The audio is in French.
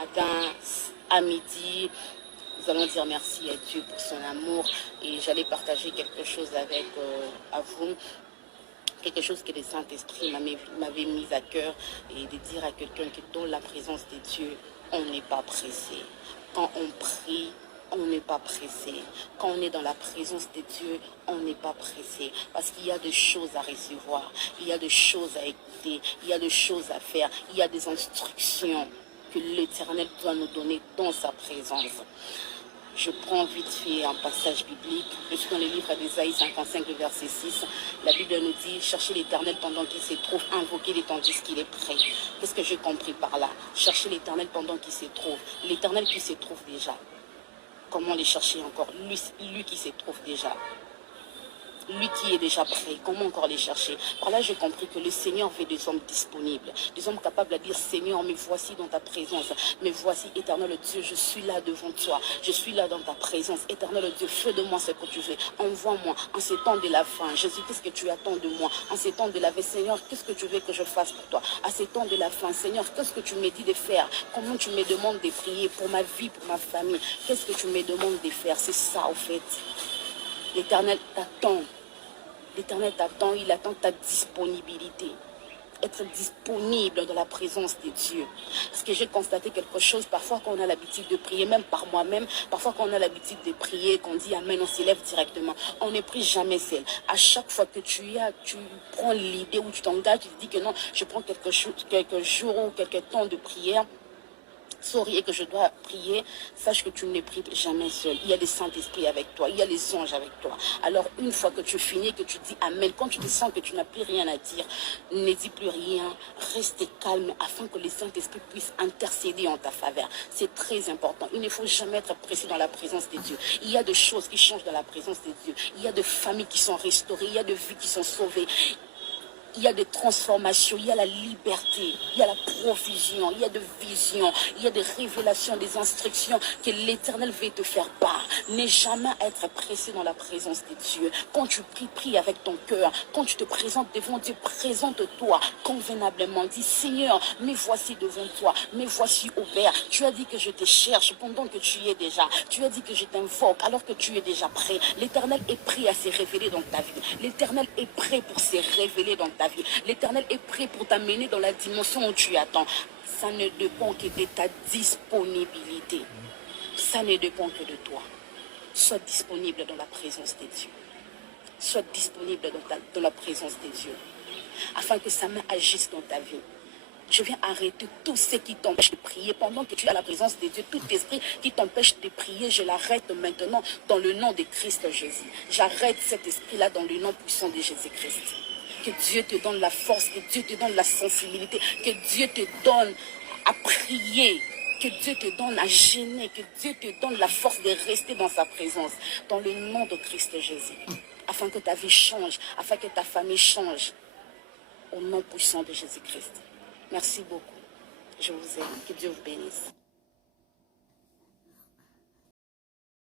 Matin, à midi, nous allons dire merci à Dieu pour son amour et j'allais partager quelque chose avec à vous, quelque chose que le Saint-Esprit m'avait mis à cœur et de dire à quelqu'un que dans la présence de Dieu, on n'est pas pressé. Quand on prie, on n'est pas pressé. Quand on est dans la présence de Dieu, on n'est pas pressé. Parce qu'il y a des choses à recevoir, il y a des choses à écouter, il y a des choses à faire, il y a des instructions que l'Éternel doit nous donner dans sa présence. Je prends vite fait un passage biblique. Je suis dans le livre d'Ésaïe 55, le verset 6. La Bible nous dit, cherchez l'Éternel pendant qu'il se trouve, invoquez-le tandis qu'il est prêt. Qu'est-ce que j'ai compris par là? Cherchez l'Éternel pendant qu'il se trouve. L'Éternel qui se trouve déjà. Comment les chercher encore? Lui qui se trouve déjà. Lui qui est déjà prêt, comment encore les chercher? Par là, j'ai compris que le Seigneur veut des hommes disponibles, des hommes capables de dire, Seigneur, me voici dans ta présence, me voici, éternel Dieu, je suis là devant toi, je suis là dans ta présence, éternel Dieu, fais de moi ce que tu veux, envoie-moi en ces temps de la fin. Jésus, qu'est-ce que tu attends de moi? En ces temps de la vie, Seigneur, qu'est-ce que tu veux que je fasse pour toi? À ces temps de la fin, Seigneur, qu'est-ce que tu me dis de faire? Comment tu me demandes de prier pour ma vie, pour ma famille? Qu'est-ce que tu me demandes de faire? C'est ça, au fait. L'Éternel t'attend. L'Éternel t'attend, il attend ta disponibilité. Être disponible dans la présence de Dieu. Parce que j'ai constaté quelque chose, parfois quand on a l'habitude de prier, même par moi-même, parfois quand on a l'habitude de prier, qu'on dit Amen, on s'élève directement. On ne prie jamais seul. À chaque fois que tu prends l'idée où tu t'engages, tu te dis que non, je prends quelques jours ou quelques temps de prière. Et que je dois prier, sache que tu ne pries jamais seul. Il y a le Saint-Esprit avec toi, il y a les anges avec toi. Alors une fois que tu finis, que tu dis Amen, quand tu te sens que tu n'as plus rien à dire, ne dis plus rien, reste calme afin que le Saint-Esprit puisse intercéder en ta faveur. C'est très important. Il ne faut jamais être pressé dans la présence de Dieu. Il y a des choses qui changent dans la présence de Dieu. Il y a des familles qui sont restaurées, il y a des vies qui sont sauvées. Il y a des transformations, il y a la liberté, il y a la provision, il y a des visions, il y a des révélations, des instructions que l'Éternel veut te faire part. N'aie jamais à être pressé dans la présence de Dieu. Quand tu pries, prie avec ton cœur. Quand tu te présentes devant Dieu, présente-toi convenablement. Dis Seigneur, me voici devant toi, me voici au Père. Tu as dit que je te cherche pendant que tu y es déjà. Tu as dit que je t'invoque alors que tu es déjà prêt. L'Éternel est prêt à se révéler dans ta vie. L'Éternel est prêt pour se révéler dans ta vie. L'Éternel est prêt pour t'amener dans la dimension où tu attends. Ça ne dépend que de ta disponibilité. Ça ne dépend que de toi. Sois disponible dans la présence de Dieu. Sois disponible dans la présence de Dieu. Afin que sa main agisse dans ta vie. Je viens arrêter tout ce qui t'empêche de prier pendant que tu es à la présence de Dieu. Tout esprit qui t'empêche de prier, je l'arrête maintenant dans le nom de Christ Jésus. J'arrête cet esprit-là dans le nom puissant de Jésus-Christ. Que Dieu te donne la force, que Dieu te donne la sensibilité, que Dieu te donne à prier, que Dieu te donne à gêner, que Dieu te donne la force de rester dans sa présence, dans le nom de Christ Jésus, afin que ta vie change, afin que ta famille change, au nom puissant de Jésus-Christ. Merci beaucoup. Je vous aime. Que Dieu vous bénisse.